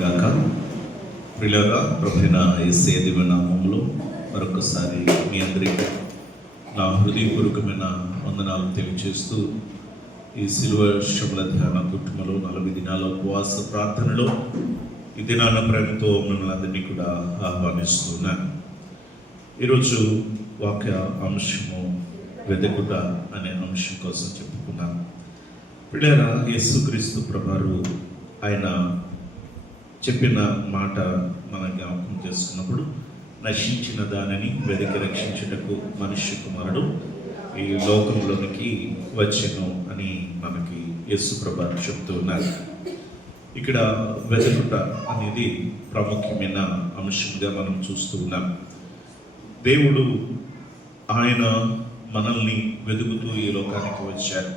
గాక. ప్రియులారా, ప్రభువైన యేసయ్య దివ్య నామములో మరొకసారి మీ అందరికీ నా హృదయపూర్వకమైన వందనాలు తెలియజేస్తూ ఈ శిలువ శబల ధ్యాన కుటుంబంలో 40 దినాల ఉపవాస ప్రార్థనలో ఈ దినాన ప్రేమతో మిమ్మల్ని అందరినీ కూడా ఆహ్వానిస్తున్నాను. ఈరోజు వాక్య అంశము వెదకుట అనే అంశం కోసం చెప్పుకున్నాను. ప్రియులారా, యేసుక్రీస్తు ప్రభువారు ఆయన చెప్పిన మాట మనం జ్ఞాపకం చేసుకున్నప్పుడు, నశించిన దానిని వెతికి రక్షించుటకు మనుష్య కుమారుడు ఈ లోకంలోనికి వచ్చెను అని మనకి యేసు ప్రభువు చెప్తూ ఉన్నారు. ఇక్కడ వెతుకుట అనేది ప్రాముఖ్యమైన అంశంగా మనం చూస్తూ ఉన్నాం. దేవుడు ఆయన మనల్ని వెతుకుతూ ఈ లోకానికి వచ్చారు.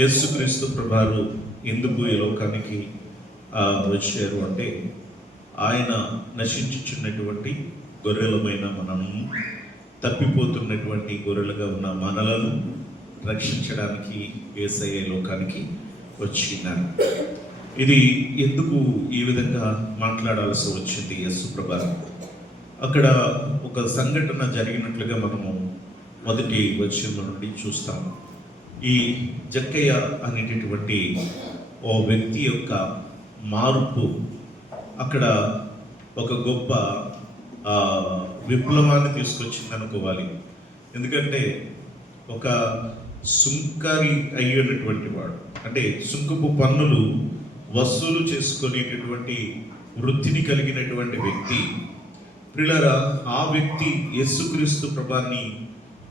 యేసుక్రీస్తు ప్రభువు ఎందుకు ఈ లోకానికి వచ్చారు అంటే, ఆయన నశించుచున్నటువంటి గొర్రెలమైన మనను, తప్పిపోతున్నటువంటి గొర్రెలుగా ఉన్న మనలను రక్షించడానికి యేసయ్య లోకానికి వచ్చినారు. ఇది ఎందుకు ఈ విధంగా మాట్లాడాల్సి వచ్చింది యేసు ప్రభువు? అక్కడ ఒక సంఘటన జరిగినట్లుగా మనము మొదటి వచనం నుండి చూస్తాం. ఈ జక్కయ్య అనేటటువంటి ఓ వ్యక్తి యొక్క మార్పు అక్కడ ఒక గొప్ప విప్లవాన్ని తీసుకొచ్చింది అనుకోవాలి. ఎందుకంటే ఒక సుంకరి అయ్యేటటువంటి వాడు, అంటే సుంకపు పన్నులు వసూలు చేసుకునేటటువంటి వృత్తిని కలిగినటువంటి వ్యక్తి, ప్రియులారా, ఆ వ్యక్తి యేసుక్రీస్తు ప్రభువుని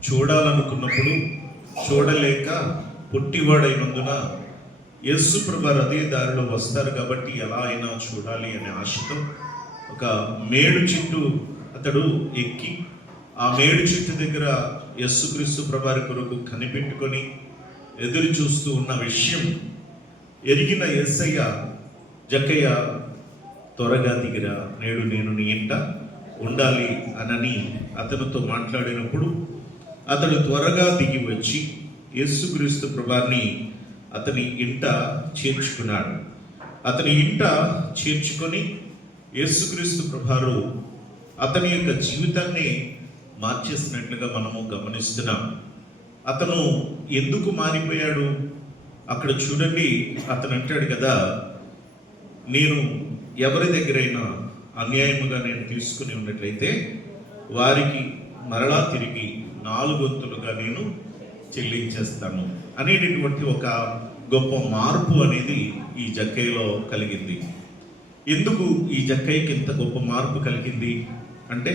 చూడాలనుకున్నప్పుడు చూడలేక పొట్టివాడైనందున యేసు ప్రభువు అదే దారిలో వస్తారు కాబట్టి ఎలా అయినా చూడాలి అనే ఆశతో ఒక మేడు చెట్టు అతడు ఎక్కి ఆ మేడు చెట్టు దగ్గర యేసుక్రీస్తు ప్రభువు కొరకు కనిపెట్టుకొని ఎదురు చూస్తూ ఉన్న విషయం ఎరిగిన యేసయ్య, జక్కయ్య త్వరగా దిగిరా, నేడు నేను నీ ఇంట ఉండాలి అనని అతనితో మాట్లాడినప్పుడు అతడు త్వరగా దిగి వచ్చి యేసుక్రీస్తు ప్రభువుని అతని ఇంట చేర్చుకున్నాడు. అతని ఇంట చేర్చుకొని యేసుక్రీస్తు ప్రభువు అతని యొక్క జీవితాన్ని మార్చేసినట్లుగా మనము గమనిస్తున్నాం. అతను ఎందుకు మారిపోయాడు? అక్కడ చూడండి, అతను అంటాడు కదా, నేను ఎవరి దగ్గరైనా అన్యాయముగా నేను తీసుకుని ఉన్నట్లయితే వారికి మరలా తిరిగి 4 వంతులుగా నేను చెల్లించేస్తాను అనేటటువంటి ఒక గొప్ప మార్పు అనేది ఈ జక్కయ్యలో కలిగింది. ఎందుకు ఈ జక్కయ్యకి ఇంత గొప్ప మార్పు కలిగింది అంటే,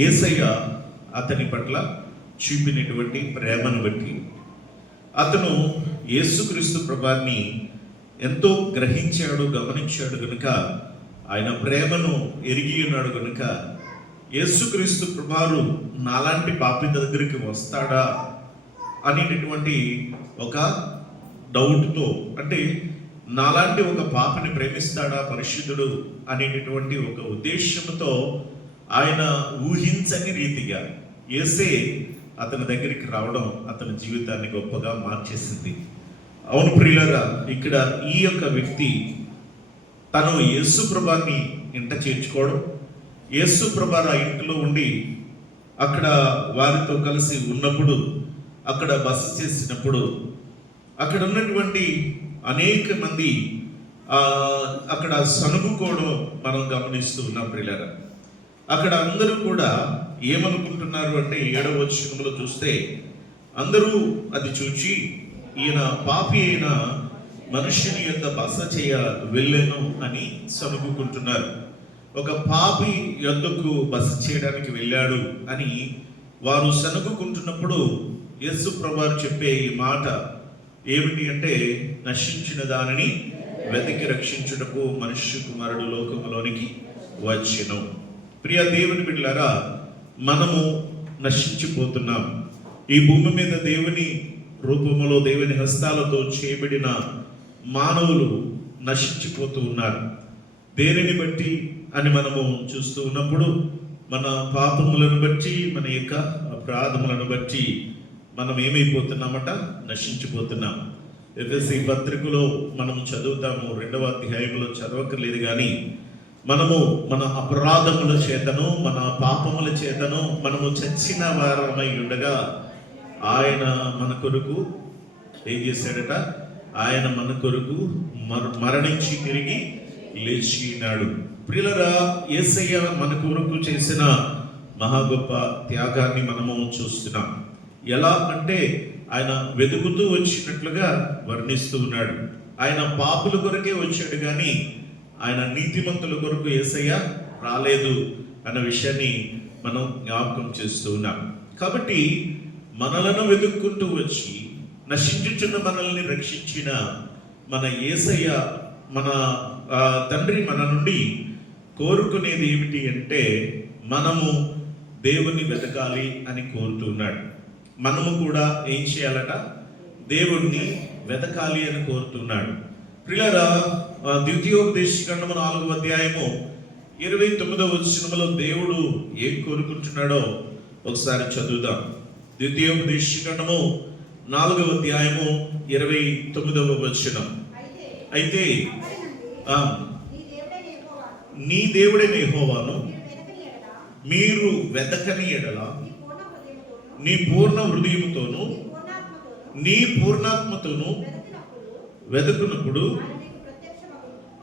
యేసయ్య అతని పట్ల చూపినటువంటి ప్రేమను బట్టి. అతను యేసుక్రీస్తు ప్రభువుని ఎంతో గ్రహించాడు, గమనించాడు కనుక, ఆయన ప్రేమను ఎరిగి ఉన్నాడు కనుక, యేసుక్రీస్తు ప్రభువు నాలాంటి పాపి దగ్గరికి వస్తాడా అనేటటువంటి ఒక డౌట్తో, అంటే నాలాంటి ఒక పాపని ప్రేమిస్తాడా పరిశుద్ధుడు అనేటటువంటి ఒక ఉద్దేశంతో ఆయన ఊహించని రీతిగా యేసే అతని దగ్గరికి రావడం అతని జీవితాన్ని గొప్పగా మార్చేసింది. అవును ప్రియులారా, ఇక్కడ ఈ యొక్క వ్యక్తి తను యేసు ప్రభువుని ఇంట చేర్చుకోవడం, యేసు ప్రభువు ఆ ఇంటిలో ఉండి అక్కడ వారితో కలిసి ఉన్నప్పుడు, అక్కడ బస చేసినప్పుడు, అక్కడ ఉన్నటువంటి అనేక మంది అక్కడ సనుగుకోవడం మనం గమనిస్తూ ఉన్నాం ప్రియులారా. అక్కడ అందరూ కూడా ఏమనుకుంటున్నారు అంటే, 7వ వచనంలో చూస్తే, అందరూ అది చూచి ఈయన పాపి అయిన మనుష్యుని యొక్క బస చేయ వెళ్ళెను అని సనుగుకుంటున్నారు. ఒక పాపి యొద్దకు బస చేయడానికి వెళ్ళాడు అని వారు సనుగుకుంటున్నప్పుడు యేసు ప్రభువు చెప్పే ఈ మాట ఏమిటి అంటే, నశించిన దానిని వెతికి రక్షించుటకు మనుష్య కుమారుడు లోకములోనికి వచ్చెను. ప్రియ దేవుని బిడ్డలారా, మనము నశించిపోతున్నాం. ఈ భూమి మీద దేవుని రూపములో, దేవుని హస్తాలతో చేయబడిన మానవులు నశించిపోతూ ఉన్నారు. దేనిని బట్టి అని మనము చూస్తూ ఉన్నప్పుడు, మన పాపములను బట్టి, మన యొక్క అపరాధములను బట్టి మనం ఏమైపోతున్నామట, నశించిపోతున్నాం. ఎఫెసీ పత్రికలో మనం చదువుతాము, 2వ అధ్యాయంలో చదవక్కర్లేదు కానీ మనము మన అపరాధముల చేతను మన పాపముల చేతను మనము చచ్చిన వారమై ఉండగా ఆయన మన కొరకు ఏం చేశాడట? ఆయన మన కొరకు మరణించి తిరిగి లేచినాడు. ప్రియులరా, యేసయ్య మన కొరకు చేసిన మహా గొప్ప త్యాగాన్ని మనము చూస్తున్నాం. ఎలా అంటే ఆయన వెతుకుతూ వచ్చినట్లుగా వర్ణిస్తూ ఉన్నాడు. ఆయన పాపుల కొరకే వచ్చాడు కానీ ఆయన నీతిమంతుల కొరకు యేసయ్య రాలేదు అన్న విషయాన్ని మనం జ్ఞాపకం చేస్తూ ఉన్నాం. కాబట్టి మనలను వెతుక్కుంటూ వచ్చి నశించుచున్న మనల్ని రక్షించిన మన యేసయ్య, మన తండ్రి మన నుండి కోరుకునేది ఏమిటి అంటే మనము దేవుణ్ణి వెతకాలి అని కోరుతున్నాడు. మనము కూడా ఏం చేయాలట? దేవుణ్ణి వెతకాలి అని కోరుతున్నాడు. ప్రియులారా, ద్వితీయోపదేశకాండము 4వ అధ్యాయము 29వ వచనములో దేవుడు ఏం కోరుకుంటున్నాడో ఒకసారి చదువుదాం. ద్వితీయోపదేశకాండము 4వ అధ్యాయము 29వ వచనం. అయితే నీ దేవుడైన యెహోవాను మీరు వెతకని ఎడల నీ పూర్ణ హృదయముతోను నీ పూర్ణాత్మతోను వెతుకున్నప్పుడు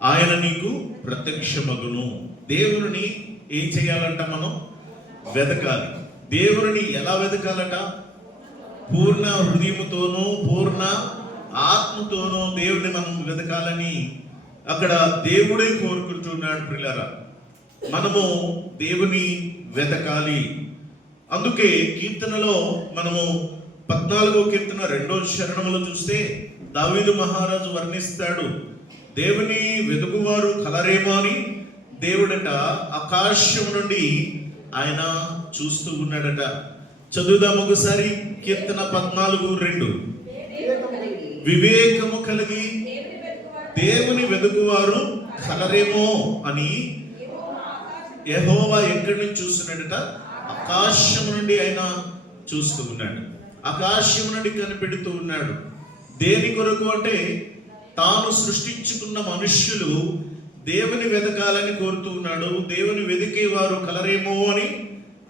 ఆయన నీకు ప్రత్యక్షమగును. దేవుని ఏం చేయాలంట? మనం వెతకాలి. దేవుని ఎలా వెతకాలట? పూర్ణ హృదయముతోనూ పూర్ణ ఆత్మతోనూ దేవుని మనం వెతకాలని అక్కడ దేవుడే కోరుకుంటున్నాడు. ప్రియులారా, మనము దేవుని వెతకాలి. అందుకే కీర్తనలో మనము 14వ కీర్తన 2వ చరణంలో చూస్తే దావీదు మహారాజు వర్ణిస్తాడు, దేవుని వెతుకువారు కలరేమో అని. దేవుడట ఆకాశం నుండి ఆయన చూస్తూ ఉన్నాడట. చదువుదాం ఒకసారి. కీర్తన 14:2. వివేకము కలిగి దేవుని వెతుకువారు కలరేమో అని యెహోవా ఎక్కడి నుంచి చూస్తున్నాడట? ఆకాశం నుండి ఆయన చూస్తూ ఉన్నాడు. ఆకాశం నుండి కనిపెడుతూ ఉన్నాడు. దేని కొరకు అంటే తాను సృష్టించుకున్న మనుష్యులు దేవుని వెతకాలని కోరుతూ ఉన్నాడు. దేవుని వెతికేవారు కలరేమో అని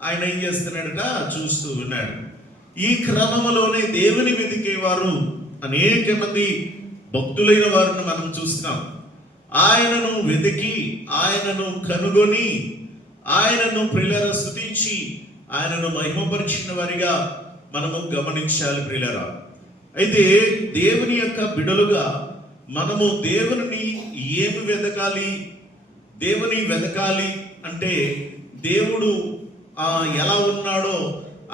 ఆయన ఏం చేస్తున్నాడట? చూస్తూ ఉన్నాడు. ఈ క్రమంలోనే దేవుని వెతికేవారు అనేక మంది భక్తులైన వారిని మనం చూస్తున్నాం. ఆయనను వెతికి ఆయనను కనుగొని ఆయనను ప్రియులారా స్తుతించి ఆయనను మహిమపరిచిన వారిగా మనము గమనించాలి. ప్రియులారా, అయితే దేవుని యొక్క బిడలుగా మనము దేవుని ఏమి వెతకాలి? దేవుని వెతకాలి అంటే దేవుడు ఎలా ఉన్నాడో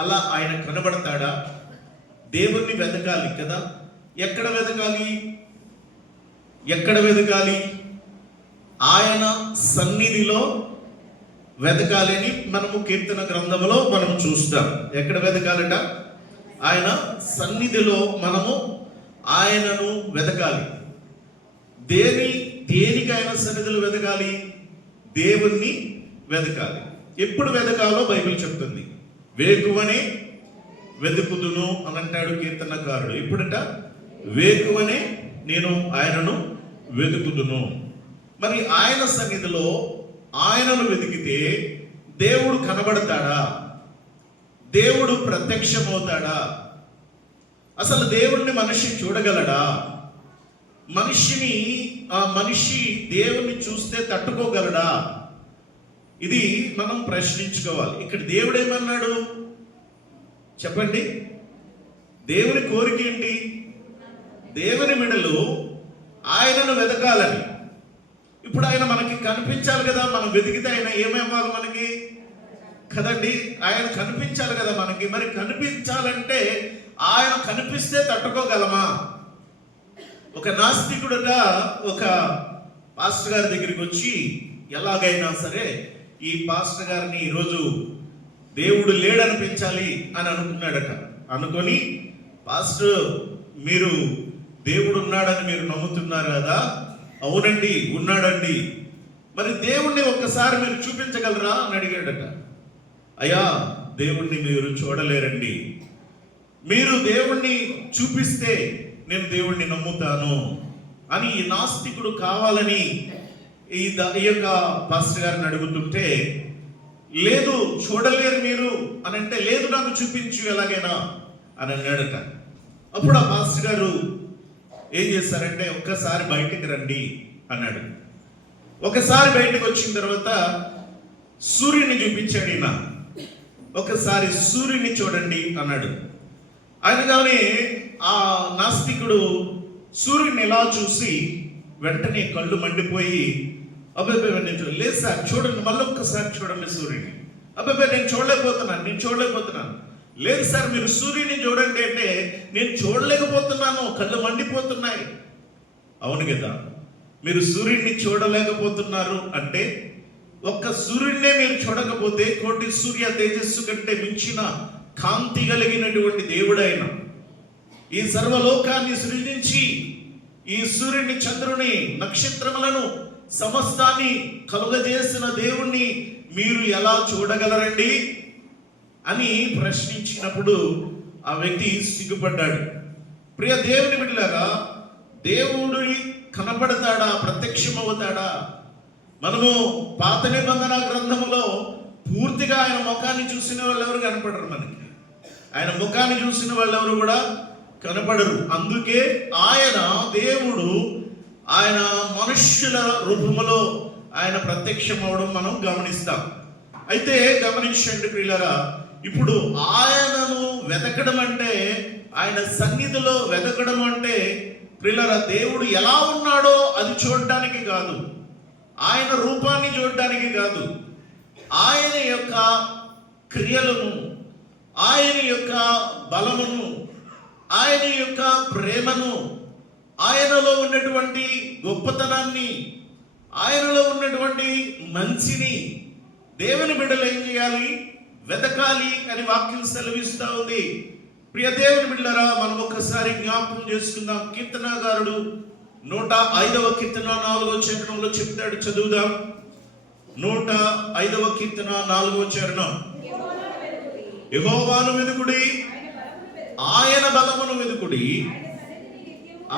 అలా ఆయన కనబడతాడా? దేవుణ్ణి వెతకాలి కదా. ఎక్కడ వెతకాలి? ఎక్కడ వెతకాలి? ఆయన సన్నిధిలో వెతకాలి అని మనము కీర్తన గ్రంథంలో మనం చూస్తాం. ఎక్కడ వెతకాలట? ఆయన సన్నిధిలో మనము ఆయనను వెతకాలి. దేనికి ఆయన సన్నిధిలో వెతకాలి? దేవుణ్ణి వెతకాలి. ఎప్పుడు వెతకాలో బైబిల్ చెప్తుంది. వేకువనే వెతుకుదును అని అంటాడు కీర్తనకారుడు. ఎప్పుడట? వేకువనే నేను ఆయనను వెతుకుదును. మరి ఆయన సన్నిధిలో ఆయనను వెతికితే దేవుడు కనబడతాడా? దేవుడు ప్రత్యక్షమవుతాడా? అసలు దేవుణ్ణి మనిషి చూడగలడా? మనిషి దేవుణ్ణి చూస్తే తట్టుకోగలడా? ఇది మనం ప్రశ్నించుకోవాలి. ఇక్కడ దేవుడు ఏమన్నాడు చెప్పండి? దేవుని కోరిక ఏంటి? దేవుని బిడ్డలు ఆయనను వెతకాలని. ఇప్పుడు ఆయన మనకి కనిపించాలి కదా. మనం వెతికితే ఆయన ఏమేమాలి మనకి కదండి. ఆయన కనిపించాలి కదా మనకి. మరి కనిపించాలంటే ఆయన కనిపిస్తే తట్టుకోగలమా? ఒక నాస్తికుడుట ఒక పాస్టర్ గారి దగ్గరికి వచ్చి ఎలాగైనా సరే ఈ పాస్టర్ గారిని ఈరోజు దేవుడు లేడనిపించాలి అని అనుకున్నాడట. అనుకొని, పాస్టర్ మీరు దేవుడు ఉన్నాడని మీరు నమ్ముతున్నారు కదా? అవునండి, ఉన్నాడండి. మరి దేవుణ్ణి ఒక్కసారి మీరు చూపించగలరా అని అడిగాడట. అయ్యా, దేవుణ్ణి మీరు చూడలేరండి. మీరు దేవుణ్ణి చూపిస్తే నేను దేవుణ్ణి నమ్ముతాను అని ఈ నాస్తికుడు కావాలని ఈ యొక్క పాస్టర్ గారిని అడుగుతుంటే, లేదు చూడలేరు మీరు అని అంటే, లేదు నాకు చూపించు ఎలాగైనా అని అన్నాడట. అప్పుడు ఆ పాస్టర్ గారు ఏం చేస్తారంటే, ఒక్కసారి బయటికి రండి అన్నాడు. ఒకసారి బయటకు వచ్చిన తర్వాత సూర్యుని చూపించాడు ఈయన. ఒకసారి సూర్యుని చూడండి అన్నాడు. ఆయన కానీ ఆ నాస్తికుడు సూర్యుని ఎలా చూసి వెంటనే కళ్ళు మండిపోయి, అబ్బాయి నేను లేదు సార్ చూడండి, మళ్ళీ ఒక్కసారి చూడండి సూర్యుని. అబ్బాయి నేను చూడలేకపోతున్నాను. లేదు సార్ మీరు సూర్యుని చూడండి అంటే, నేను చూడలేకపోతున్నాను, కళ్ళు మండిపోతున్నాయి. అవును కదా, మీరు సూర్యుడిని చూడలేకపోతున్నారు అంటే, ఒక్క సూర్యుడినే మీరు చూడకపోతే కోటి సూర్య తేజస్సు కంటే మించిన కాంతి కలిగినటువంటి దేవుడైన ఈ సర్వలోకాన్ని సృజించి ఈ సూర్యుని, చంద్రుని, నక్షత్రములను, సమస్తాన్ని కలుగజేసిన దేవుణ్ణి మీరు ఎలా చూడగలరండి అని ప్రశ్నించినప్పుడు ఆ వ్యక్తి సిగ్గుపడ్డాడు. ప్రియ దేవుని బిడ్డలారా, దేవుడు కనబడతాడా, ప్రత్యక్షమవుతాడా? మనము పాత నిబంధన గ్రంథములో పూర్తిగా ఆయన ముఖాన్ని చూసిన వాళ్ళు ఎవరు కనపడరు. మనకి ఆయన ముఖాన్ని చూసిన వాళ్ళు ఎవరు కూడా కనపడరు. అందుకే ఆయన దేవుడు ఆయన మనుష్యుల రూపములో ఆయన ప్రత్యక్షం అవడం మనం గమనిస్తాం. అయితే గమనించండి ప్రియులారా, ఇప్పుడు ఆయనను వెతకడం అంటే, ఆయన సన్నిధిలో వెతకడం అంటే ప్రియులారా, దేవుడు ఎలా ఉన్నాడో అది చూడడానికి కాదు, ఆయన రూపాన్ని చూడడానికి కాదు, ఆయన యొక్క క్రియలను, ఆయన యొక్క బలమును, ఆయన యొక్క ప్రేమను, ఆయనలో ఉన్నటువంటి గొప్పతనాన్ని, ఆయనలో ఉన్నటువంటి మంచిని దేవుని బిడ్డలు ఏం చేయాలి? వెతకాలి అని వాక్యం సెలవిస్తూ ఉంది. ప్రియ దేవుని బిడ్డలారా, మనం ఒకసారి జ్ఞాపకం చేసుకుందాం. కీర్తనాగారుడు 105వ కీర్తన 4వ చరణంలో చెప్తాడు, చదువుదాం. 105వ కీర్తన 4వ చరణం. యెహోవాను వెదుకుడి, ఆయన బలమును వెదుకుడి,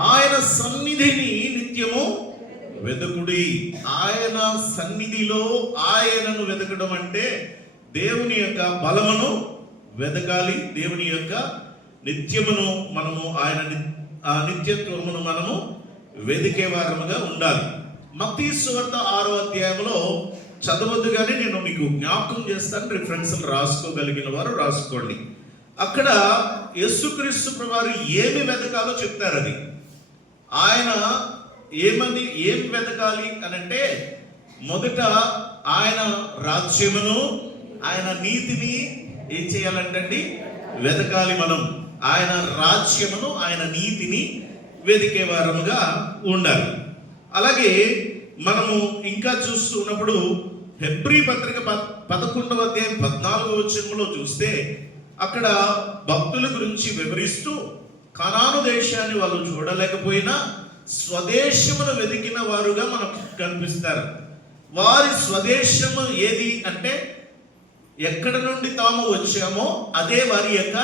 ఆయన సన్నిధిని నిత్యము వెదుకుడి. ఆయన సన్నిధిలో ఆయనను వెతకడం అంటే దేవుని యొక్క బలమును వెతకాలి, దేవుని యొక్క నిత్యమును మనము, ఆయన నిత్యత్వమును మనము వెదికే వారముగా ఉండాలి. మత్తయి సువార్త 6వ అధ్యాయంలో చదవద్దు కానీ నేను మీకు జ్ఞాపకం చేస్తాను, రిఫరెన్స్లు రాసుకోగలిగిన వారు రాసుకోండి. అక్కడ యేసుక్రీస్తు ప్రభువారు ఏమి వెతకాలో చెప్తారు. అది ఆయన ఏం వెతకాలి అని అంటే, మొదట ఆయన రాజ్యమును, ఆయన నీతిని ఏం చేయాలంటండి? వెతకాలి. మనం ఆయన రాజ్యమును, ఆయన నీతిని వెతికే వారముగా ఉండాలి. అలాగే మనము ఇంకా చూస్తున్నప్పుడు హెబ్రీ పత్రిక 11వ అధ్యాయం 14వ వచనంలో చూస్తే, అక్కడ భక్తుల గురించి వివరిస్తూ, కనాను దేశాన్ని వాళ్ళు చూడలేకపోయినా స్వదేశమును వెతికిన వారుగా మనకు కనిపిస్తారు. వారి స్వదేశము ఏది అంటే, ఎక్కడ నుండి తాము వచ్చామో అదే వారి యొక్క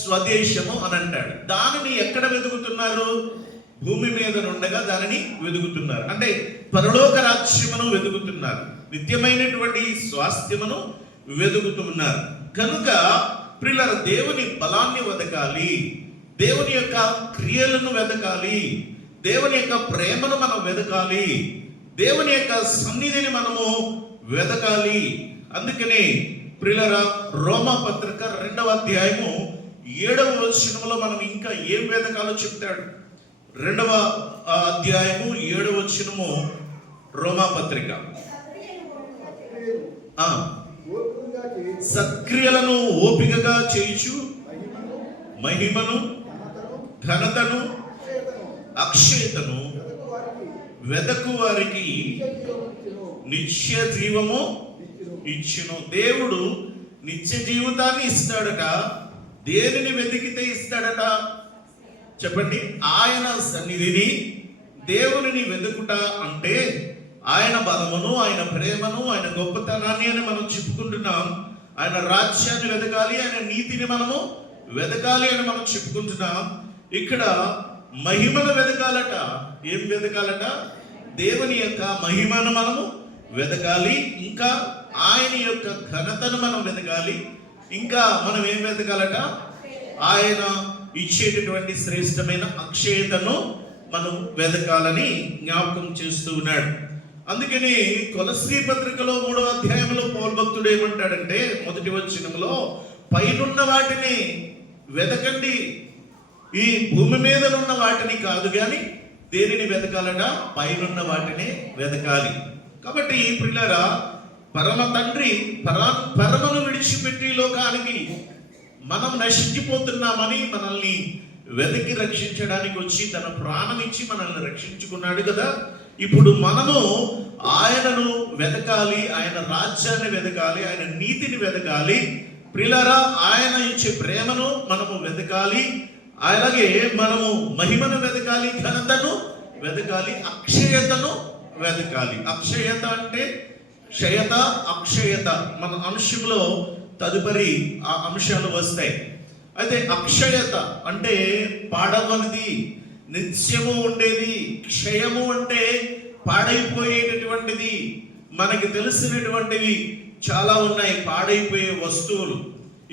స్వదేశము అని అంటాడు. దానిని ఎక్కడ వెతుకుతున్నారు? భూమి మీద నుండగా దానిని వెతుకుతున్నారు. అంటే పరలోక రాజ్యమును వెతుకుతున్నారు, నిత్యమైనటువంటి స్వాస్థ్యమును వెతుకుతున్నారు. కనుక ప్రియులార, దేవుని బలాన్ని వెతకాలి, దేవుని యొక్క క్రియలను వెతకాలి, దేవుని యొక్క ప్రేమను మనం వెతకాలి, దేవుని యొక్క సన్నిధిని మనము వెతకాలి. అందుకనే ప్రియులారా, రోమా పత్రిక 2వ అధ్యాయము 7వ వచనంలో మనం ఇంకా ఏం వెతకాలో చెప్తాడు. 2వ అధ్యాయము 7వ వచనము రోమా పత్రిక. సత్క్రియలను ఓపికగా చేయుచు మహిమను, ఘనతను, అక్షయతను వెదకు వారికి నిత్య జీవము ఇచ్చును. దేవుడు నిత్య జీవితాన్ని ఇస్తాడట. దేనిని వెతికితే ఇస్తాడట చెప్పండి? ఆయన సన్నిధిని, దేవునిని వెతుకుట అంటే ఆయన బలమును, ఆయన ప్రేమను, ఆయన గొప్పతనాన్ని అని మనం చెప్పుకుంటున్నాం. ఆయన రాజ్యాన్ని వెతకాలి, ఆయన నీతిని మనము వెతకాలి అని మనం చెప్పుకుంటున్నాం. ఇక్కడ మహిమను వెతకాలట. ఏం వెతకాలట? దేవుని యొక్క మహిమను మనము వెతకాలి. ఇంకా ఆయన యొక్క ఘనతను మనం వెతకాలి. ఇంకా మనం ఏం వెతకాలట? ఆయన ఇచ్చేటటువంటి శ్రేష్టమైన అక్షయతను మనం వెతకాలని జ్ఞాపకం చేస్తూ ఉన్నాడు. అందుకని కొలస్సీ పత్రికలో 3వ అధ్యాయంలో పౌలు భక్తుడు ఏమంటాడంటే, మొదటి వచనంలో, పైనున్న వాటిని వెతకండి, ఈ భూమి మీద ఉన్న వాటిని కాదు కానీ దేనిని వెతకాలట? పైనున్న వాటిని వెతకాలి. కాబట్టి ప్రియులారా, పరమ తండ్రి పరమను విడిచిపెట్టి లోకానికి మనం నశించిపోతున్నామని మనల్ని వెతికి రక్షించడానికి వచ్చి తన ప్రాణం ఇచ్చి మనల్ని రక్షించుకున్నాడు కదా. ఇప్పుడు మనము ఆయనను వెతకాలి, ఆయన రాజ్యాన్ని వెతకాలి, ఆయన నీతిని వెతకాలి. ప్రియులారా, ఆయన ఇచ్చే ప్రేమను మనము వెతకాలి. అలాగే మనము మహిమను వెతకాలి, ఘనతను వెతకాలి, అక్షయతను వెతకాలి. అక్షయత అంటే క్షయత, అక్షయత మన అంశంలో తదుపరి ఆ అంశాలు వస్తాయి. అయితే అక్షయత అంటే పాడవనిది, నిత్యము ఉండేది. క్షయము అంటే పాడైపోయేటటువంటిది. మనకి తెలిసినటువంటివి చాలా ఉన్నాయి, పాడైపోయే వస్తువులు.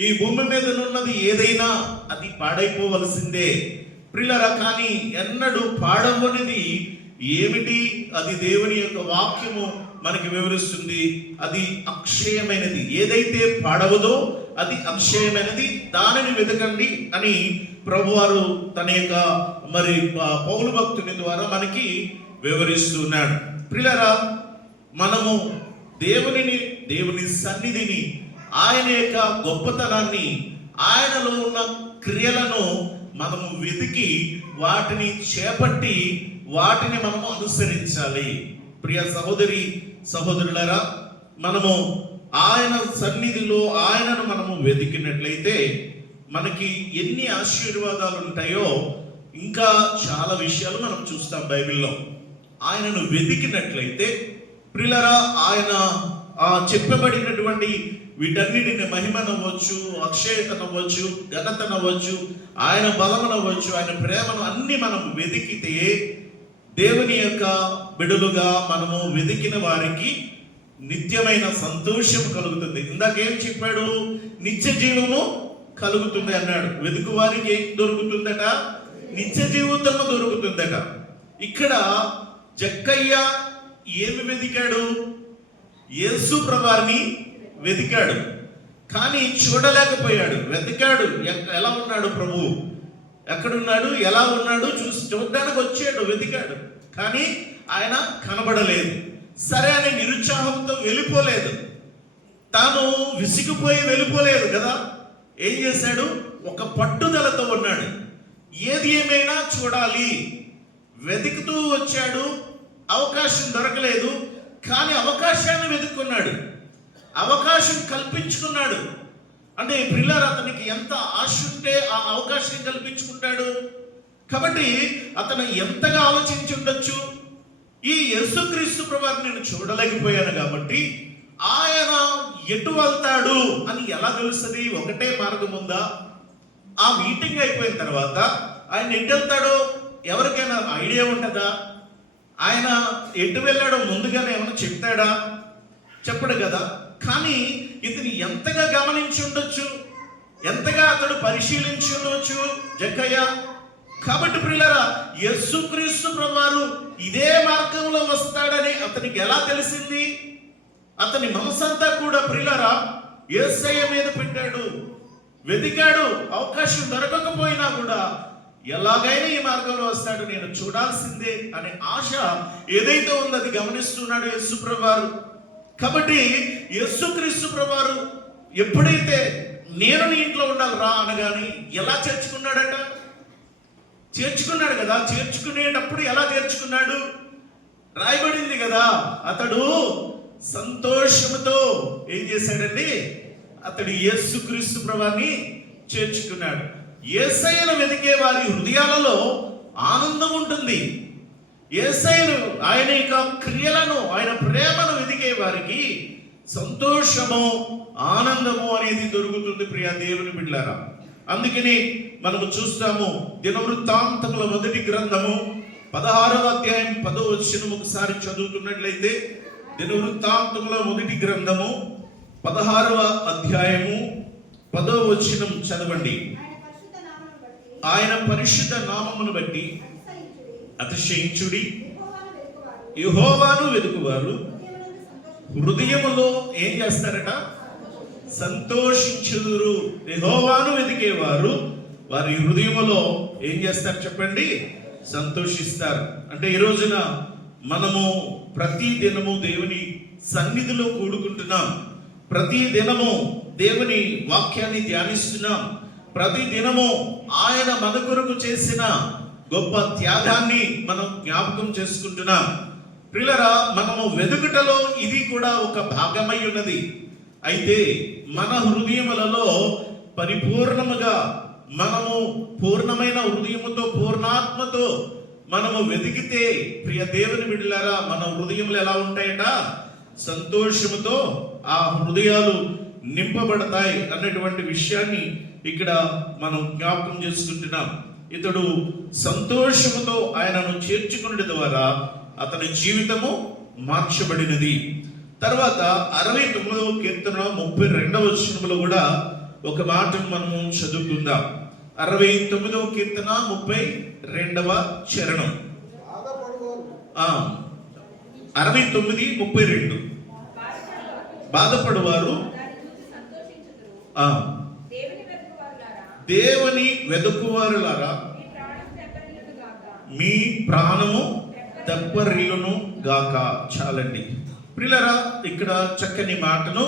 ఈ భూమి మీద ఉన్నది ఏదైనా అది పాడైపోవలసిందే ప్రియులారా. కానీ ఎన్నడూ పాడవనిది ఏమిటి? అది దేవుని యొక్క వాక్యము మనకి వివరిస్తుంది. అది అక్షయమైనది. ఏదైతే పాడవదో అది అక్షయమైనది, దానిని వెతకండి అని ప్రభువారు తన యొక్క పౌలు భక్తుని ద్వారా మనకి వివరిస్తున్నాడు. ప్రియులారా, మనము దేవుని సన్నిధిని, ఆయన యొక్క గొప్పతనాన్ని, ఆయనలో ఉన్న క్రియలను మనము వెతికి వాటిని చేపట్టి వాటిని మనము అనుసరించాలి. ప్రియ సహోదరి సహోదరులారా, మనము ఆయన సన్నిధిలో ఆయనను మనము వెతికినట్లయితే మనకి ఎన్ని ఆశీర్వాదాలు ఉంటాయో ఇంకా చాలా విషయాలు మనం చూస్తాం బైబిల్లో. ఆయనను వెతికినట్లయితే ప్రియులారా, ఆయన చెప్పబడినటువంటి వీటన్నిటిని మహిమనవ్వచ్చు, అక్షయతనవ్వచ్చు, ఘనతనవ్వచ్చు, ఆయన బలమనవ్వచ్చు, ఆయన ప్రేమను అన్ని మనం వెతికితే దేవుని యొక్క బిడులుగా మనము వెతికిన వారికి నిత్యమైన సంతోషం కలుగుతుంది. ఇందాకేం చెప్పాడు? నిత్య జీవము కలుగుతుంది అన్నాడు. వెతుకు వారికి ఏం దొరుకుతుందట? నిత్య జీవితము దొరుకుతుందట. ఇక్కడ జక్కయ్య ఏమి వెతికాడు? యేసు ప్రభువారిని వెతికాడు, కానీ చూడలేకపోయాడు. వెతికాడు, ఎలా ఉన్నాడు ప్రభు, ఎక్కడున్నాడు, ఎలా ఉన్నాడు చూడడానికి వచ్చాడు, వెతికాడు, కానీ ఆయన కనబడలేదు. సరే అని నిరుత్సాహంతో వెళ్ళిపోలేదు, తాను విసిగిపోయి వెళ్ళిపోలేదు కదా. ఏం చేశాడు? ఒక పట్టుదలతో ఉన్నాడు. ఏది ఏమైనా చూడాలి, వెతుకుతూ వచ్చాడు. అవకాశం దొరకలేదు, కానీ అవకాశాన్ని వెతుక్కున్నాడు, అవకాశం కల్పించుకున్నాడు. అంటే ప్రియులారా, అతనికి ఎంత ఆశ ఉంటే ఆ అవకాశం కల్పించుకుంటాడు. కాబట్టి అతను ఎంతగా ఆలోచించి ఉండొచ్చు, ఈ యేసుక్రీస్తు ప్రభువుని నేను చూడలేకపోయాను కాబట్టి ఆయన ఎటు వెళ్తాడు అని ఎలా తెలుస్తుంది? ఒకటే మార్గం ఉందా? ఆ మీటింగ్ అయిపోయిన తర్వాత ఆయన ఎటు వెళ్తాడో ఎవరికైనా ఐడియా ఉంటుందా? ఆయన ఎటు వెళ్ళాడో ముందుగానే ఏమైనా చెప్తాడా? చెప్పడు కదా. కానీ ఇతని ఎంతగా గమనించి ఉండొచ్చు, ఎంతగా అతడు పరిశీలించి ఉండవచ్చు జక్కయ్య. కాబట్టి ప్రియులారా, యేసుక్రీస్తు ప్రభువారు ఇదే మార్గంలో వస్తాడని అతనికి ఎలా తెలిసింది? అతని మనసంతా కూడా ప్రియులారా యేసయ్య మీద పెట్టాడు, వెతికాడు. అవకాశం దొరకకపోయినా కూడా ఎలాగైనా ఈ మార్గంలో వస్తాడు, నేను చూడాల్సిందే అనే ఆశ ఏదైతే ఉందో అది గమనిస్తున్నాడు యేసు ప్రభువారు. కాబట్టి యేసుక్రీస్తు ప్రభువారు ఎప్పుడైతే నేను నీ ఇంట్లో ఉండాలి రా అనగాని ఎలా చేర్చుకున్నాడట? చేర్చుకున్నాడు కదా. చేర్చుకునేటప్పుడు ఎలా చేర్చుకున్నాడు? రాయబడింది కదా, అతడు సంతోషముతో ఏం చేశాడండి? అతడు యేసుక్రీస్తు ప్రభువాన్ని చేర్చుకున్నాడు. యేసయ్యను వెతికే వారి హృదయాలలో ఆనందం ఉంటుంది. యేసయ్యను, ఆయన యొక్క క్రియలను, ఆయన ప్రేమను వెతికే వారికి సంతోషము, ఆనందము అనేది దొరుకుతుంది ప్రియ దేవుని బిడ్డలారా. అందుకని మనము చూస్తాము. దినవృత్తాంతముల మొదటి గ్రంథము 16వ అధ్యాయం 10వ వచనం ఒకసారి చదువుతున్నట్లయితే, దినవృత్తాంతముల మొదటి గ్రంథము 16వ అధ్యాయము 10వ వచనం చదవండి. ఆయన పరిశుద్ధ నామమును బట్టి అతిశయించుడి, యెహోవాను వెదుకువారు హృదయములో ఏం చేస్తారట? సంతోషించుదురు. యెహోవాను వెదికేవారు వారి హృదయములో ఏం చేస్తారు చెప్పండి? సంతోషిస్తారు. అంటే ఈ రోజున మనము ప్రతి దినము దేవుని సన్నిధిలో కూడుకుంటున్నాం. ప్రతి దినము దేవుని వాక్యాన్ని ధ్యానిస్తున్నాం. ప్రతి దినము ఆయన మన కొరకు చేసిన గొప్ప త్యాగాన్ని మనం జ్ఞాపకం చేసుకుంటున్నాం. ప్రియులారా, మనము వెదుకుటలో ఇది కూడా ఒక భాగమై ఉన్నది. అయితే మన హృదయములలో పరిపూర్ణముగా మనము పూర్ణమైన హృదయముతో, పూర్ణాత్మతో మనము వెతికితే, ప్రియ దేవుని బిడ్డలారా, మన హృదయములు ఎలా ఉంటాయట? సంతోషముతో ఆ హృదయాలు నింపబడతాయి అన్నటువంటి విషయాన్ని ఇక్కడ మనం జ్ఞాపకం చేసుకుంటున్నాం. ఇతడు సంతోషముతో ఆయనను చేర్చుకునే ద్వారా అతని జీవితము మార్చబడినది. తర్వాత 69వ కీర్తన 32వ వచనంలో కూడా ఒక మాటను మనము చదువుకుందాం. 69వ కీర్తన 32వ చరణం. 69:32. బాధపడువారు దేవుని వెదుకువారులారా మీ ప్రాణము తెప్పరిల్లును గాక. చాలండి ప్రియులారా, ఇక్కడ చక్కని మాటను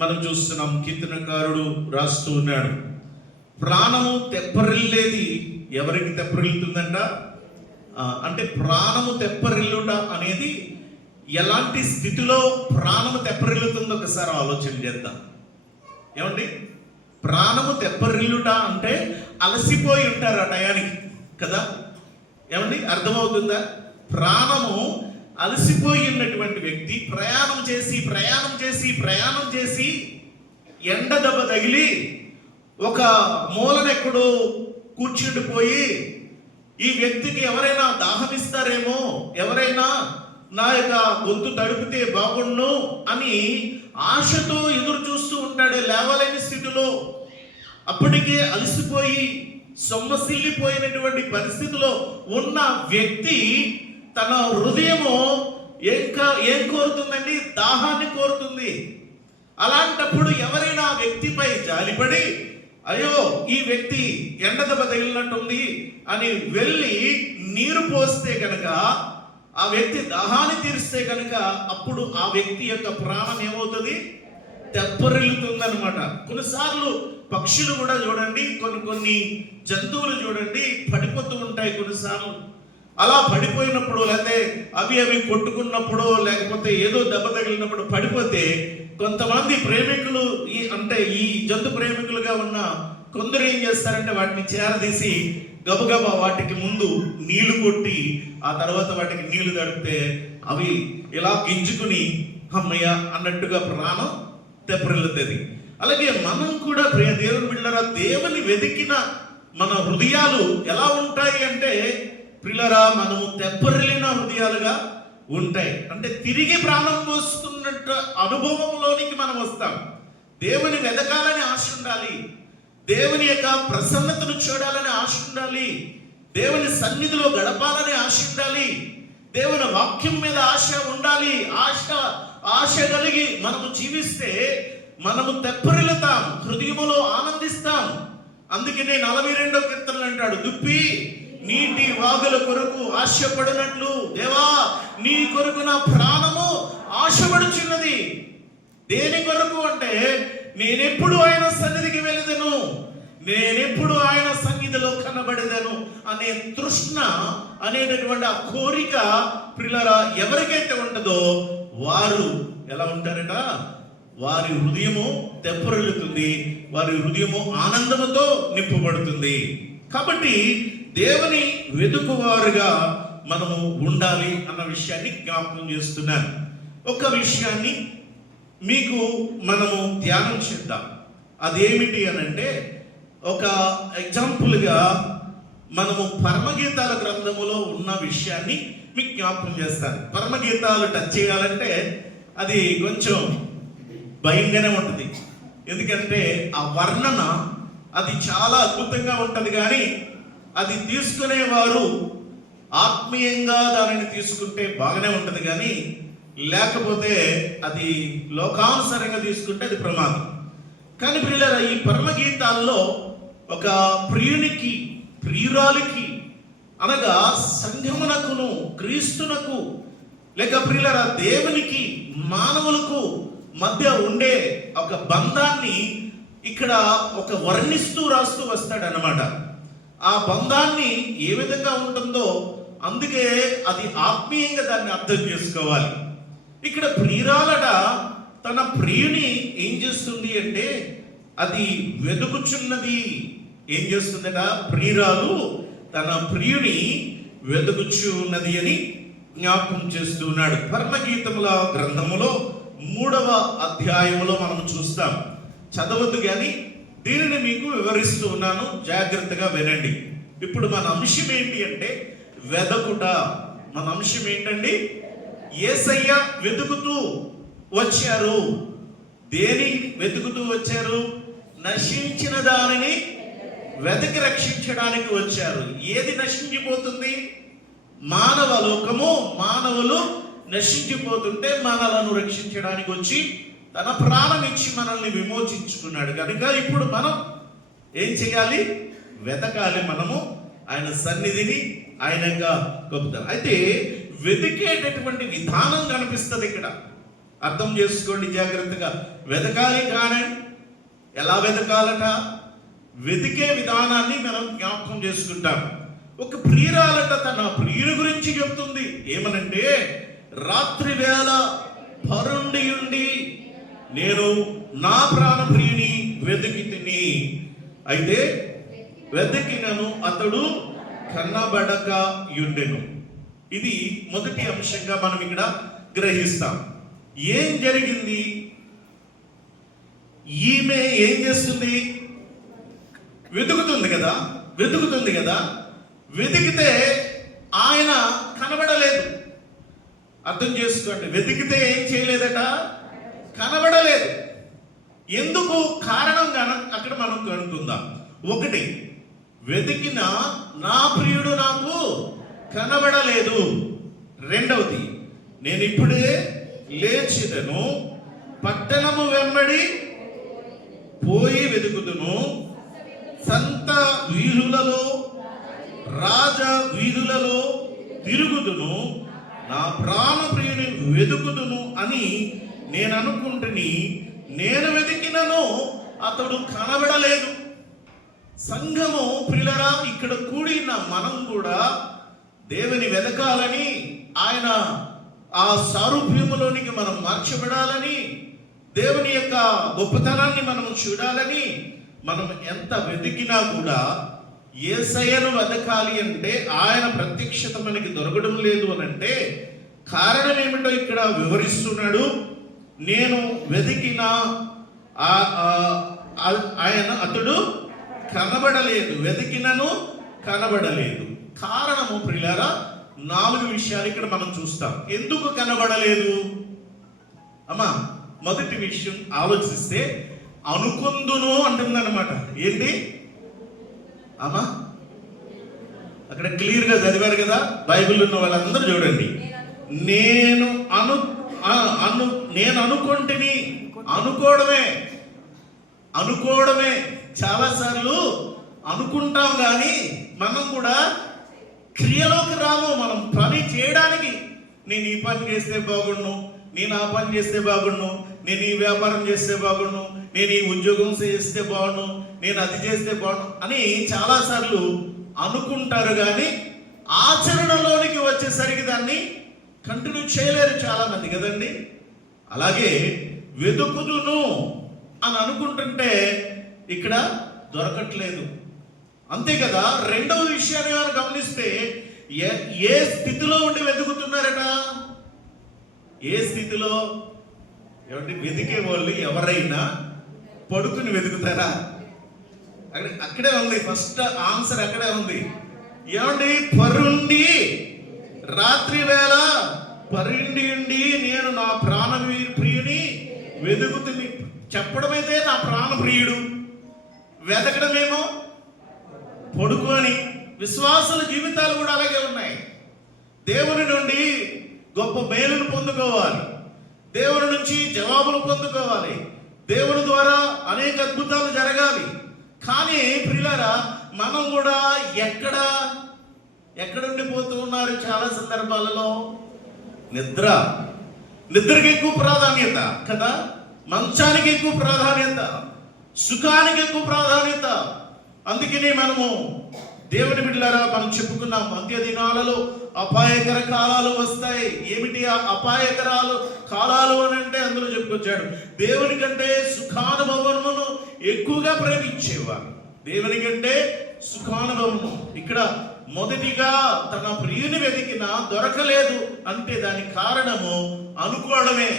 మనం చూస్తున్నాం. కీర్తనకారుడు రాస్తూ ఉన్నాడు, ప్రాణము తెప్పరిల్లేది ఎవరికి తెప్పరిల్లుతుందంట? అంటే ప్రాణము తెప్పరిల్లుట అనేది ఎలాంటి స్థితిలో ప్రాణము తెప్పరిల్లుతుందో ఒకసారి ఆలోచన చేద్దాం. ఏమండి, ప్రాణము తెప్పరిల్లుట అంటే అలసిపోయి ఉంటారు ఆ టయానికి కదా. ఏమండి, అర్థమవుతుందా? ప్రాణము అలసిపోయి ఉన్నటువంటి వ్యక్తి ప్రయాణం చేసి ఎండ దెబ్బ తగిలి ఒక మూలనెక్కడో కూర్చుండిపోయి, ఈ వ్యక్తికి ఎవరైనా దాహమిస్తారేమో, ఎవరైనా నా యొక్క గొంతు తడిపితే బాగుండు అని ఆశతో ఎదురు చూస్తూ ఉంటాడు లేవలేని స్థితిలో. అప్పటికే అలసిపోయి సొమ్మసిల్లిపోయినటువంటి పరిస్థితిలో ఉన్న వ్యక్తి తన హృదయము ఏం కోరుతుందండి? దాహాన్ని కోరుతుంది. అలాంటప్పుడు ఎవరైనా ఆ వ్యక్తిపై జాలిపడి, అయ్యో ఈ వ్యక్తి ఎండ దెబ్బ తగిలినట్టుంది అని వెళ్ళి నీరు పోస్తే కనుక, ఆ వ్యక్తి దాహాన్ని తీరిస్తే కనుక, అప్పుడు ఆ వ్యక్తి యొక్క ప్రాణం ఏమవుతుంది? తెప్పరిల్లుతుంది అనమాట. కొన్నిసార్లు పక్షులు కూడా చూడండి, కొన్ని జంతువులు చూడండి పడిపోతూ ఉంటాయి కొన్నిసార్లు. అలా పడిపోయినప్పుడు, లేకపోతే అవి కొట్టుకున్నప్పుడు, లేకపోతే ఏదో దెబ్బ తగిలినప్పుడు పడిపోతే కొంతమంది ప్రేమికులు, ఈ జంతు ప్రేమికులుగా ఉన్న కొందరు ఏం చేస్తారంటే వాటిని చేరదీసి గబగబా వాటికి ముందు నీళ్లు కొట్టి ఆ తర్వాత వాటికి నీళ్లు తడిపితే అవి ఇలా గింజుకుని అమ్మయ్య అన్నట్టుగా ప్రాణం తెప్పరిల్లుతుంది. అలాగే మనం కూడా ప్రియ దేవుని బిడ్డలారా, దేవుని వెతికిన మన హృదయాలు ఎలా ఉంటాయి అంటే, ప్రియులారా, మనము తెప్పరిల్లిన హృదయాలుగా ఉంటాయి. అంటే తిరిగి ప్రాణం పోసుకున్నట్టు అనుభవంలోనికి మనం వస్తాం. దేవుని వెతకాలని ఆశ ఉండాలి, దేవుని యొక్క ప్రసన్నతను చూడాలని ఆశ ఉండాలి, దేవుని సన్నిధిలో గడపాలని ఆశ ఉండాలి, దేవుని వాక్యం మీద ఆశ ఉండాలి. ఆశ కలిగి మనము జీవిస్తే మనము తెప్పరిల్లుతాం, హృదయములో ఆనందిస్తాం. అందుకనే 42వ కీర్తనలో అంటాడు, దుప్పి నీటి వాగుల కొరకు ఆశపడినట్లు దేవా నీ కొరకు నా ప్రాణము ఆశపడుచున్నది. దేని కొరకు అంటే, నేనెప్పుడు ఆయన సన్నిధికి వెళ్ళదను, నేనెప్పుడు ఆయన సన్నిధిలో కనబడదను అనే తృష్ణ అనేటటువంటి ఆ కోరిక ప్రియులారా ఎవరికైతే ఉంటుందో వారు ఎలా ఉంటారట? వారి హృదయము తెప్పరిల్లుతుంది, వారి హృదయము ఆనందముతో నింపబడుతుంది. కాబట్టి దేవుని వెతుకువారుగా మనము ఉండాలి అన్న విషయాన్ని జ్ఞాపకం చేస్తున్నాను. ఒక విషయాన్ని మీకు మనము ధ్యానం చేద్దాం. అదేమిటి అనంటే, ఒక ఎగ్జాంపుల్గా మనము పరమగీతాల గ్రంథములో ఉన్న విషయాన్ని మీకు జ్ఞాపకం చేస్తాను. పరమగీతాలు టచ్ చేయాలంటే అది కొంచెం భయంగానే ఉంటుంది. ఎందుకంటే ఆ వర్ణన అది చాలా అద్భుతంగా ఉంటుంది, కానీ అది తీసుకునేవారు ఆత్మీయంగా దానిని తీసుకుంటే బాగానే ఉంటుంది, కానీ లేకపోతే అది లోకానుసారంగా తీసుకుంటే అది ప్రమాదం. కానీ ప్రియులారా, ఈ పరమగీతాల్లో ఒక ప్రియునికి ప్రియురాలికి అనగా సంఘమునకును క్రీస్తునకు లేక ప్రియులారా దేవునికి మానవులకు మధ్య ఉండే ఒక బంధాన్ని ఇక్కడ ఒక వర్ణిస్తూ రాస్తూ వస్తాడనమాట. ఆ బంధాన్ని ఏ విధంగా ఉంటుందో అందుకే అది ఆత్మీయంగా దాన్ని అర్థం చేసుకోవాలి. ఇక్కడ ప్రియురాలట తన ప్రియుని ఏం చేస్తుంది అంటే అది వెతుకుచున్నది. ఏం చేస్తుందట? ప్రియురాలు తన ప్రియుని వెతుకుచు ఉన్నది అని జ్ఞాపకం చేస్తున్నాడు. పరమగీతముల గ్రంథములో 3వ అధ్యాయములో మనం చూస్తాం. చదవద్దు కానీ దీనిని మీకు వివరిస్తూ ఉన్నాను, జాగ్రత్తగా వినండి. ఇప్పుడు మన అంశం ఏంటి అంటే వెదకుట. మన అంశం ఏంటండి? యేసయ్య వెతుకుతూ వచ్చారు. దేని వెతుకుతూ వచ్చారు? నశించిన దానిని వెతికి రక్షించడానికి వచ్చారు. ఏది నశించిపోతుంది? మానవ లోకము, మానవులు నశించిపోతుంటే మనలను రక్షించడానికి వచ్చి తన ప్రాణం ఇచ్చి మనల్ని విమోచించుకున్నాడు. కనుక ఇప్పుడు మనం ఏం చేయాలి? వెతకాలి. మనము ఆయన సన్నిధిని ఆయనగా గొప్పతనం. అయితే వెతికేటటువంటి విధానం కనిపిస్తుంది ఇక్కడ. అర్థం చేసుకోండి జాగ్రత్తగా. వెతకాలి కానీ ఎలా వెతకాలట? వెతికే విధానాన్ని మనం జ్ఞాపకం చేసుకుంటాం. ఒక ప్రియురాలట తన ప్రియుని గురించి చెప్తుంది. ఏమనంటే, రాత్రి వేళ పరుండి ఉండి నేను నా ప్రాణ ప్రియుని వెతికి తిని, అయితే వెతికినను అతడు కన్నబడక యుండెను. ఇది మొదటి అంశంగా మనం ఇక్కడ గ్రహిస్తాం. ఏం జరిగింది? ఈమె ఏం చేస్తుంది? వెతుకుతుంది కదా. వెతికితే ఆయన కనబడలేదు. అర్థం చేసుకోండి. వెతికితే ఏం చేయలేదట? కనబడలేదు. ఎందుకు? కారణం అక్కడ మనం కనుక్కుందాం. ఒకటి, వెతికిన నా ప్రియుడు నాకు కనబడలేదు. రెండవది, నేను ఇప్పుడే లేచిదను, పట్టణము వెంబడి పోయి వెతుకుదును, సంత వీధులలో రాజ వీధులలో తిరుగుదును, నా ప్రాణ ప్రియుని వెతుకుదును అని నేను అనుకుంటుని, నేను వెతికినను అతడు కనబడలేదు. సంఘము ప్రియులరా, ఇక్కడ కూడిన మనం కూడా దేవుని వెతకాలని, ఆయన ఆ సారూప్యములోనికి మనం మార్చబడాలని, దేవుని యొక్క గొప్పతనాన్ని మనం చూడాలని మనం ఎంత వెతికినా కూడా యేసయ్యను వెతకాలి అంటే ఆయన ప్రత్యక్షత మనకి దొరకడం లేదు అని అంటే కారణం ఏమిటో ఇక్కడ వివరిస్తున్నాడు. నేను వెతికిన అతడు కనబడలేదు, వెతికినను కనబడలేదు. కారణము ప్రియులారా 4 విషయాలు ఇక్కడ మనం చూస్తాం. ఎందుకు కనబడలేదు? అమ్మా, మొదటి విషయం ఆలోచిస్తే అనుకుందును అంటుందన్నమాట. ఏంటి అమ్మా? అక్కడ క్లియర్గా చదివారు కదా, బైబిల్ ఉన్న వాళ్ళందరూ చూడండి. నేను అనుకుంటుని, అనుకోవడమే. చాలాసార్లు అనుకుంటాం కానీ మనం కూడా క్రియలోకి రాము. మనం పని చేయడానికి నేను ఈ పని చేస్తే బాగుండు, నేను ఆ పని చేస్తే బాగుండు, నేను ఈ వ్యాపారం చేస్తే బాగుండు, నేను ఈ ఉద్యోగం చేస్తే బాగుండు, నేను అది చేస్తే బాగుండు అని చాలాసార్లు అనుకుంటారు. కానీ ఆచరణలోనికి వచ్చేసరికి దాన్ని కంటిన్యూ చేయలేరు చాలా మంది కదండి. అలాగే వెతుకుదును అని అనుకుంటుంటే ఇక్కడ దొరకట్లేదు. అంతే కదా. రెండవ విషయాన్ని మనం గమనిస్తే ఏ స్థితిలో ఉండి వెతుకుతున్నారట? ఏ స్థితిలో? ఏమంటే వెతికే వాళ్ళు ఎవరైనా పడుకుని వెతుకుతారా? అక్కడే ఉంది, ఫస్ట్ ఆన్సర్ అక్కడే ఉంది. ఏమండి? పరుండి రాత్రి వేళ పరుండి ఉండి నేను నా ప్రాణ ప్రియుని వెతుకుతుంది. చెప్పడమైతే నా ప్రాణ ప్రియుడు, వెతకడమేమో పడుకొని. విశ్వాసుల జీవితాలు కూడా అలాగే ఉన్నాయి. దేవుని నుండి గొప్ప మేలును పొందుకోవాలి, దేవుని నుంచి జవాబులు పొందుకోవాలి, దేవుని ద్వారా అనేక అద్భుతాలు జరగాలి. కానీ ప్రియులారా, మనం కూడా ఎక్కడుండిపోతూ ఉన్నారు చాలా సందర్భాలలో? నిద్రకి ఎక్కువ ప్రాధాన్యత కదా, మంచానికి ఎక్కువ ప్రాధాన్యత, సుఖానికి ఎక్కువ ప్రాధాన్యత. అందుకని మనము దేవుని బిడ్డలారా, మనం చెప్పుకున్నాం, అంత్య దినాలలో అపాయకర కాలాలు వస్తాయి. ఏమిటి ఆ అపాయకరాలు కాలాలు అని అంటే అందులో చెప్పుకొచ్చాడు, దేవుని కంటే సుఖానుభవమును ఎక్కువగా ప్రేమించేవారు. దేవుని కంటే సుఖానుభవము. ఇక్కడ మొదటిగా తన ప్రియుని వెతికినా దొరకలేదు అంటే దానికి కారణము అనుకోవడమే,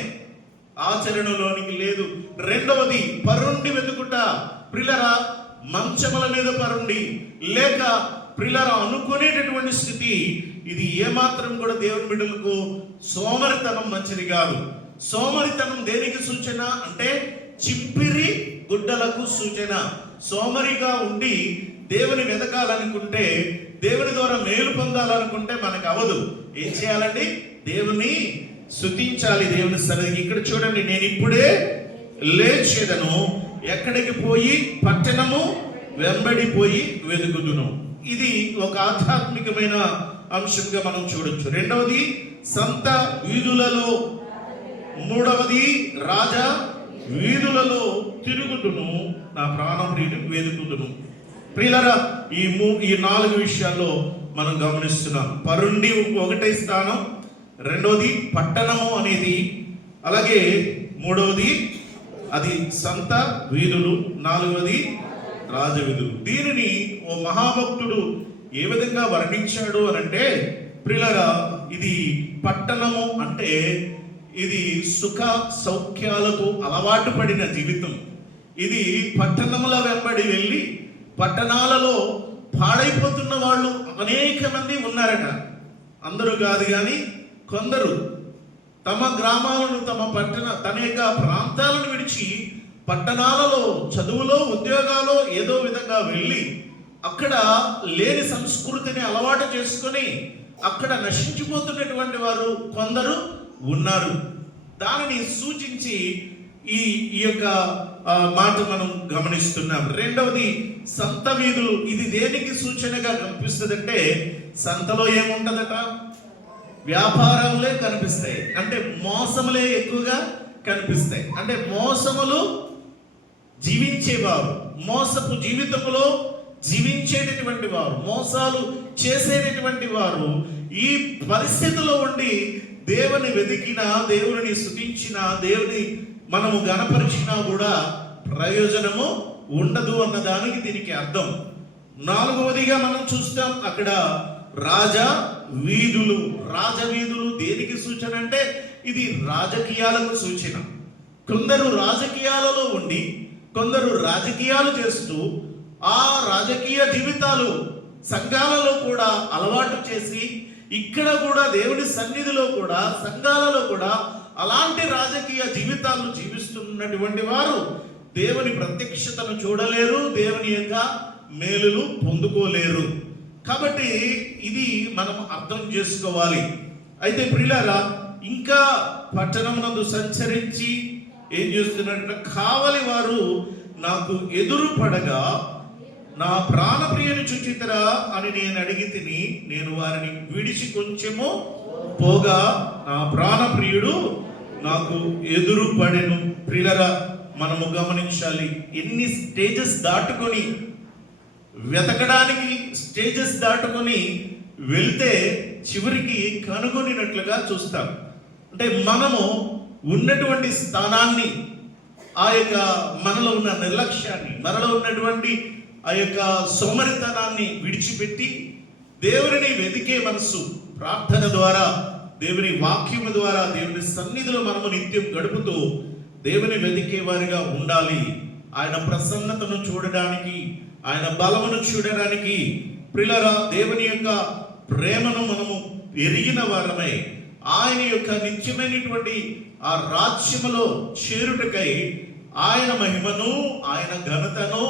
ఆచరణలోనికి లేదు. రెండవది పరుండి వెతుకుట. ప్రియులరా, మంచముల మీద పరుండి లేక ప్రియులరా అనుకునేటటువంటి స్థితి, ఇది ఏమాత్రం కూడా దేవుని బిడ్డలకు సోమరితనం మంచిది కాదు. సోమరితనం దేనికి సూచన అంటే చింపిరి గుడ్డలకు సూచన. సోమరిగా ఉండి దేవుని వెతకాలనుకుంటే, దేవుని ద్వారా మేలు పొందాలనుకుంటే మనకు అవదు. ఏం చేయాలండి? దేవుని స్తుతించాలి, దేవుని సన్నిధికి. ఇక్కడ చూడండి, నేను ఇప్పుడే లేచేదను, ఎక్కడికి పోయి పట్టణము వెంబడిపోయి వెతుకుదును. ఇది ఒక ఆధ్యాత్మికమైన అంశంగా మనం చూడొచ్చు. రెండవది సంత వీధులలో, మూడవది రాజా వీధులలో తిరుగుదును, నా ప్రాణప్రియుని వెతుకుదును. ప్రియులరా, ఈ 4 విషయాల్లో మనం గమనిస్తున్నాం. పరుండి ఒకటే స్థానం, రెండవది పట్టణము అనేది, అలాగే మూడవది అది సంత వీధులు, నాలుగవది రాజవీధులు. దీనిని ఓ మహాభక్తుడు ఏ విధంగా వర్ణించాడు అనంటే, ప్రియులరా, ఇది పట్టణము అంటే ఇది సుఖ సౌఖ్యాలకు అలవాటు పడిన జీవితం. ఇది పట్టణముల వెంబడి వెళ్ళి పట్టణాలలో పాడైపోతున్న వాళ్ళు అనేక మంది ఉన్నారట. అందరూ కాదు కానీ కొందరు తమ గ్రామాలను, తన యొక్క ప్రాంతాలను విడిచి పట్టణాలలో చదువులో, ఉద్యోగాలు ఏదో విధంగా వెళ్ళి అక్కడ లేని సంస్కృతిని అలవాటు చేసుకొని అక్కడ నశించిపోతున్నటువంటి వారు కొందరు ఉన్నారు. దానిని సూచించి ఈ యొక్క మాట మనం గమనిస్తున్నాం. రెండవది సంత వీధులు. ఇది దేనికి సూచనగా కనిపిస్తుందంటే, సంతలో ఏముంటదట? వ్యాపారములే కనిపిస్తాయి, అంటే మోసములే ఎక్కువగా కనిపిస్తాయి. అంటే మోసములు జీవించేవారు, మోసపు జీవితములో జీవించేటటువంటి వారు, మోసాలు చేసేటటువంటి వారు ఈ పరిస్థితిలో ఉండి దేవుని వెతికినా, దేవుని స్తుతించినా, దేవుని మనము గణపరిచినా కూడా ప్రయోజనము ఉండదు అన్నదానికి దీనికి అర్థం. నాలుగవదిగా మనం చూస్తాం, అక్కడ రాజవీధులు. రాజవీధులు దేనికి సూచన అంటే ఇది రాజకీయాలకు సూచన. కొందరు రాజకీయాలలో ఉండి కొందరు రాజకీయాలు చేస్తూ ఆ రాజకీయ జీవితాలు సంఘాలలో కూడా అలవాటు చేసి, ఇక్కడ కూడా దేవుని సన్నిధిలో కూడా సంఘాలలో కూడా అలాంటి రాజకీయ జీవితాలను జీవిస్తున్నటువంటి వారు దేవుని ప్రత్యక్షతను చూడలేరు, దేవుని యొక్క మేలులు పొందుకోలేరు. కాబట్టి ఇది మనం అర్థం చేసుకోవాలి. అయితే ప్రియులారా, ఇంకా పట్టణమునందు సంచరించి ఏం చేస్తున్నట్టు, కావలి వారు నాకు ఎదురు పడగా నా ప్రాణప్రియుని చూచితరా అని నేను అడిగి తిని, నేను వారిని విడిచి కొంచెము పోగా నా ప్రాణప్రియుడు నాకు ఎదురు పడెను. ప్రియులరా, మనము గమనించాలి, ఎన్ని స్టేజెస్ దాటుకొని వెతకడానికి, స్టేజెస్ దాటుకొని వెళ్తే చివరికి కనుగొనినట్లుగా చూస్తాం. అంటే మనము ఉన్నటువంటి స్థానాన్ని, ఆ యొక్క మనలో ఉన్న నిర్లక్ష్యాన్ని, మనలో ఉన్నటువంటి ఆ యొక్క సోమరితనాన్ని విడిచిపెట్టి దేవుని వెతికే మనసు, ప్రార్థన ద్వారా, దేవుని వాక్యము ద్వారా, దేవుని సన్నిధిలో మనము నిత్యం గడుపుతూ దేవుని వెతికే వారిగా ఉండాలి. ఆయన ప్రసన్నతను చూడడానికి, ఆయన బలమును చూడడానికి, ప్రియులారా, దేవుని యొక్క ప్రేమను మనము ఎరిగిన వారమై ఆయన యొక్క నిత్యమైనటువంటి ఆ రాజ్యములో చేరుటకై ఆయన మహిమను, ఆయన ఘనతను,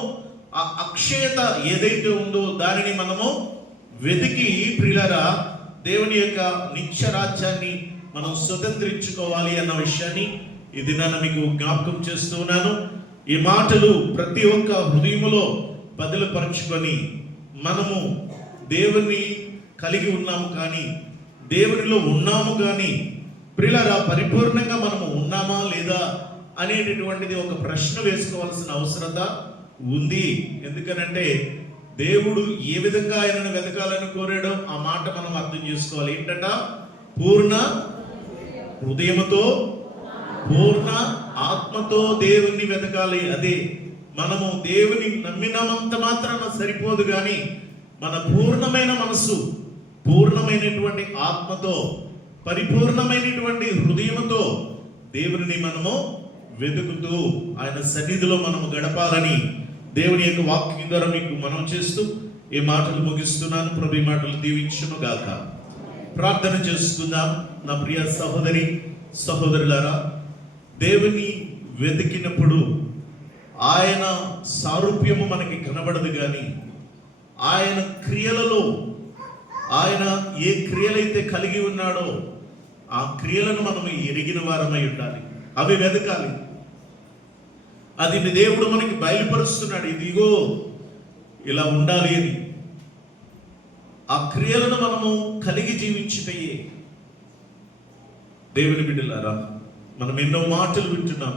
ఆ అక్షయత ఏదైతే ఉందో దానిని మనము వెతికి, ప్రియులారా, దేవుని యొక్క నిత్య రాజ్యాన్ని మనం స్వతంత్రించుకోవాలి అన్న విషయాన్ని ఈ దినాన మీకు జ్ఞాపకం చేస్తున్నాను. ఈ మాటలు ప్రతి ఒక్క హృదయములో బదులుపరుచుకొని మనము దేవుని కలిగి ఉన్నాము కానీ, దేవునిలో ఉన్నాము కానీ, ప్రియులారా, పరిపూర్ణంగా మనము ఉన్నామా లేదా అనేటటువంటిది ఒక ప్రశ్న వేసుకోవాల్సిన అవసరత ఉంది. ఎందుకనంటే దేవుడు ఏ విధంగా ఆయనను వెతకాలని కోరాడో ఆ మాట మనం అర్థం చేసుకోవాలి. ఏంటంట? పూర్ణ హృదయముతో, పూర్ణ ఆత్మతో దేవుణ్ణి వెతకాలి. అదే మనము దేవుని నమ్మినంత మాత్రాన సరిపోదు కానీ మన పూర్ణమైన మనస్సు, పూర్ణమైనటువంటి ఆత్మతో, పరిపూర్ణమైనటువంటి హృదయముతో దేవుని మనము వెతుకుతూ ఆయన సన్నిధిలో మనము గడపాలని దేవుని యొక్క వాక్యం ద్వారా మీకు మనం చేస్తూ ఈ మాటలు ముగిస్తున్నాను. ప్రభు ఈ మాటలు దీవించును గాక. ప్రార్థన చేసుకుందాం. నా ప్రియ సహోదరి సహోదరులారా, దేవుని వెతికినప్పుడు ఆయన సారూప్యము మనకి కనబడదు కానీ ఆయన క్రియలలో, ఆయన ఏ క్రియలైతే కలిగి ఉన్నాడో ఆ క్రియలను మనం ఎరిగిన వారమై ఉండాలి. అవి వెతకాలి. అది దేవుడు మనకి బయలుపరుస్తున్నాడు, ఇదిగో ఇలా ఉండాలి అని. ఆ క్రియలను మనము కలిగి జీవించితయే. దేవుని బిడ్డలారా, మనం ఎన్నో మాటలు వింటున్నాం,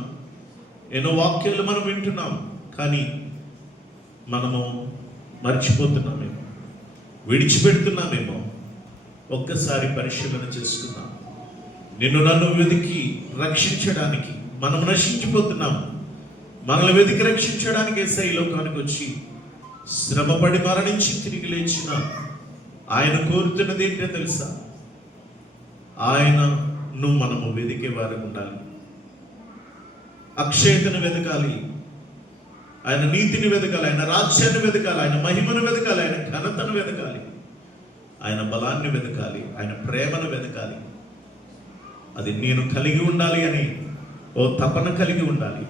ఎన్నో వాక్యాలు మనం వింటున్నాం, కానీ మనము మర్చిపోతున్నామేమో, విడిచిపెడుతున్నామేమో. ఒక్కసారి పరిశీలన చేసుకుందాం. నిన్ను నన్ను వెతికి రక్షించడానికి మనం నశించిపోతున్నాం. మనల్ని వెతికి రక్షించడానికి యేసయ్య ఈ లోకానికి వచ్చి శ్రమపడి మరణించి తిరిగి లేచిన ఆయన కోరుతున్నది ఏంటో తెలుసా? ఆయనను మనము వెతికే వారికి ఉండాలి. అక్షయతను వెతకాలి, ఆయన నీతిని వెతకాలి, ఆయన రాజ్యాన్ని వెతకాలి, ఆయన మహిమను వెతకాలి, ఆయన ఘనతను వెతకాలి, ఆయన బలాన్ని వెతకాలి, ఆయన ప్రేమను వెతకాలి. అది నేను కలిగి ఉండాలి అని ఓ తపన కలిగి ఉండాలి.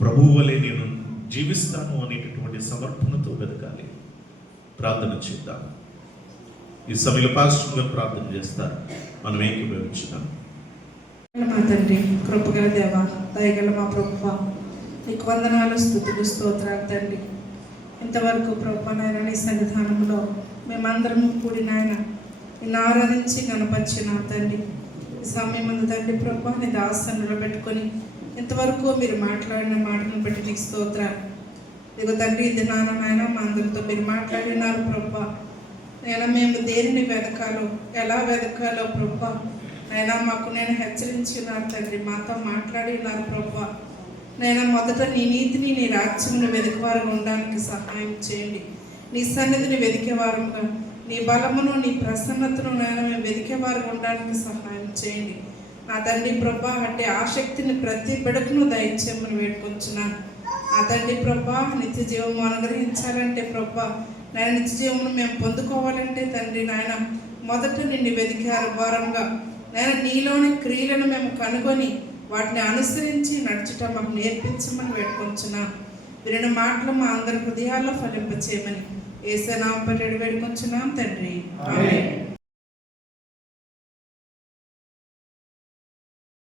ప్రభువు వలె నేను జీవిస్తాను అనేటటువంటి సమర్పణతో వెతకాలి. ప్రార్థన చేద్దాం. ఈ సమయంలో పాస్టర్ గారు ప్రార్థన చేస్తారు. మనం ఏకీభవించుదాం. మా తండ్రి, కృపగల దేవ, దయగల మా ప్రభువా, నీకు వందనాలు, స్తుతులు, స్తోత్రాలు తండ్రి. ఇంతవరకు ప్రభువా నాయన నీ సన్నిధానంలో మేమందరం కూడి నాయన నిన్ను ఆరాధించి కనపరిచిన తండ్రి, ఈ సమయం ముందు తండ్రి ప్రభువా నీ దాసుని నిలబెట్టుకొని ఇంతవరకు మీరు మాట్లాడిన మాటలను బట్టి నీకు స్తోత్రాలు. ఇదిగో తండ్రి, ఇది నాయన మా అందరితో మీరు మాట్లాడినారు ప్రభువా. నేను మేము దేనిని వెతకాలో, ఎలా వెతకాలో ప్రభువా నైనా మాకు నేను హెచ్చరించినారు తండ్రి, మాతో మాట్లాడినారు ప్రభువా. నైనా మొదట నీ నీతిని, నీ రాజ్యమును వెతికేవారుగా ఉండడానికి సహాయం చేయండి. నీ సన్నిధిని వెతికేవారుగా, నీ బలమును, నీ ప్రసన్నతను నైనా మేము వెతికేవారుగా ఉండడానికి సహాయం చేయండి. నా తండ్రి ప్రభా, అంటే ఆసక్తిని ప్రతి బిడకును దయచేయమని వేడుకొంచున్నాను. నా తండ్రి ప్రభా, నిత్య జీవము అనుగ్రహించాలంటే ప్రభా నాయన, నిత్య జీవమును మేము పొందుకోవాలంటే తండ్రి నాయన మొదట నిన్ను వెతికారు వారంగా నాయన, నీలోని క్రియలను మేము కనుగొని వాటిని అనుసరించి నడుచుట మాకు నేర్పించమని వేడుకొంచున్నాను. వినిన మాటలు మా అందరి హృదయాల్లో ఫలింపచేయమని యేసు నామమున వేడుకొంచున్నాం తండ్రి. ఆమేన్.